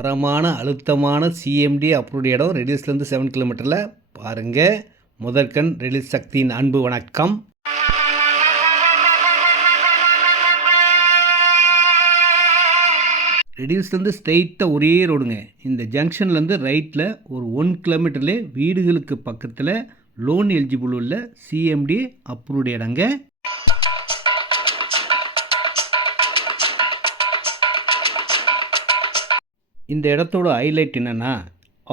தரமான அழுத்தமான CMD approved இடம் ரெடியூஸ்லேருந்து 7 கிலோமீட்டரில் பாருங்கள். முதற்கண் ரெடியூஸ் சக்தியின் அன்பு வணக்கம். ரெடியூஸ்லேருந்து ஸ்ட்ரெயிட்டாக ஒரே ரோடுங்க. இந்த ஜங்ஷன்லேருந்து ரைட்டில் ஒரு 1 கிலோமீட்டர்லேயே வீடுகளுக்கு பக்கத்தில் லோன் எலிஜிபிள் உள்ள சிஎம்டி அப்ரூவ்டு இடங்க. இந்த இடத்தோட ஹைலைட் என்னென்னா,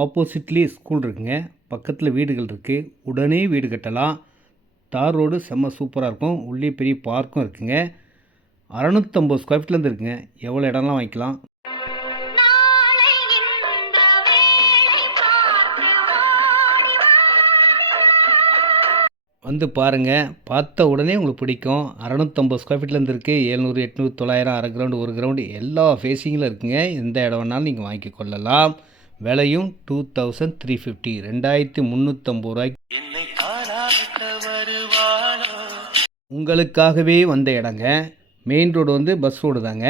ஆப்போசிட்லேயே ஸ்கூல் இருக்குங்க, பக்கத்தில் வீடுகள் இருக்குது, உடனே வீடு கட்டலாம். தார் ரோடு செம்ம சூப்பராக இருக்கும், உள்ளே பெரிய பார்க்கும் இருக்குங்க. 650 ஸ்கொயர் ஃபீட்லேருந்து இருக்குங்க. எவ்வளோ இடம்லாம் வாங்கிக்கலாம். வந்து பாருங்கள், பார்த்த உடனே உங்களுக்கு பிடிக்கும். 650 ஸ்கொயர் ஃபீட்லேருந்து இருக்குது. 700, 800, 900, அரை கிரவுண்டு, ஒரு கிரவுண்டு எல்லா ஃபேஸிங்கில் இருக்குங்க. எந்த இடம் வேணாலும் நீங்கள் வாங்கி கொள்ளலாம். விலையும் 2350, 2350 ரூபாய்க்கு உங்களுக்காகவே வந்த இடங்க. மெயின் ரோடு வந்து பஸ் ரோடு தாங்க.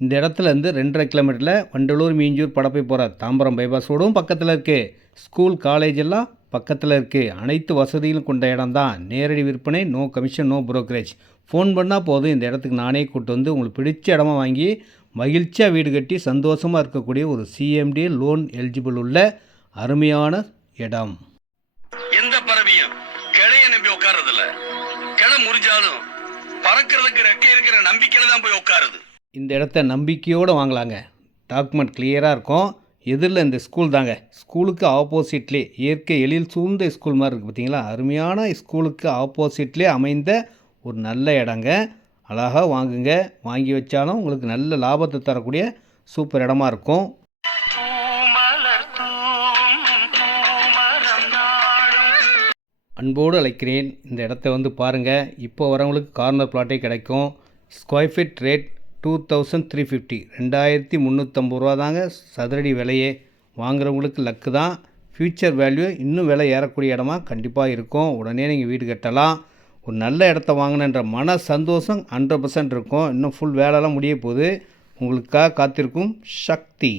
இந்த இடத்துல இருந்து 2.5 கிலோமீட்டரில் வண்டலூர், மீஞ்சூர், படப்பை போகிற தாம்பரம் பைபாஸ் ரோடும் பக்கத்தில் இருக்குது. ஸ்கூல், காலேஜ் எல்லாம் பக்கத்தில் இருக்குது. அனைத்து வசதிகளும் கொண்ட இடம் தான். நேரடி விற்பனை, no commission, no brokerage. Phone பண்ணால் போதும், இந்த இடத்துக்கு நானே கூப்பிட்டு வந்து உங்களுக்கு பிடிச்ச இடமா வாங்கி மகிழ்ச்சியாக வீடு கட்டி சந்தோஷமாக இருக்கக்கூடிய ஒரு சிஎம்டி லோன் எலிஜிபிள் உள்ள அருமையான இடம். எந்த பறவையும் கிளைய நம்பி உட்கார்றதில்ல. கிளை முறிஞ்சாலும் பறக்கிறதுக்கு ரெக்கை இருக்கிற நம்பிக்கையில தான் போய் உட்காருது. இந்த இடத்த நம்பிக்கையோடு வாங்கலாங்க. டாக்குமெண்ட் கிளியராக இருக்கும். எதிரில் இந்த ஸ்கூல் தாங்க. ஸ்கூலுக்கு ஆப்போசிட்லேயே இயற்கை எழில் சூழ்ந்த ஸ்கூல் மாதிரி இருக்குது பார்த்தீங்களா. அருமையான ஸ்கூலுக்கு ஆப்போசிட்லேயே அமைந்த ஒரு நல்ல இடங்க. அழகாக வாங்குங்க. வாங்கி வச்சாலும் உங்களுக்கு நல்ல லாபத்தை தரக்கூடிய சூப்பர் இடமா இருக்கும். அன்போடு அழைக்கிறேன். இந்த இடத்த வந்து பாருங்கள். இப்போ வரவங்களுக்கு கார்னர் பிளாட்டே கிடைக்கும். ஸ்கொயர் ஃபீட் ரேட் 2350, 2350 ரூபா தாங்க சதுரடி விலையே. வாங்குறவங்களுக்கு லக்கு தான். ஃப்யூச்சர் வேல்யூ இன்னும் விலை ஏறக்கூடிய இடமா கண்டிப்பாக இருக்கும். உடனே நீங்கள் வீடு கட்டலாம். ஒரு நல்ல இடத்த வாங்கினன்ற மன சந்தோஷம் 100% இருக்கும். இன்னும் ஃபுல் வேலைலாம் முடிய போகுது. உங்களுக்காக காத்திருக்கும் சக்தி.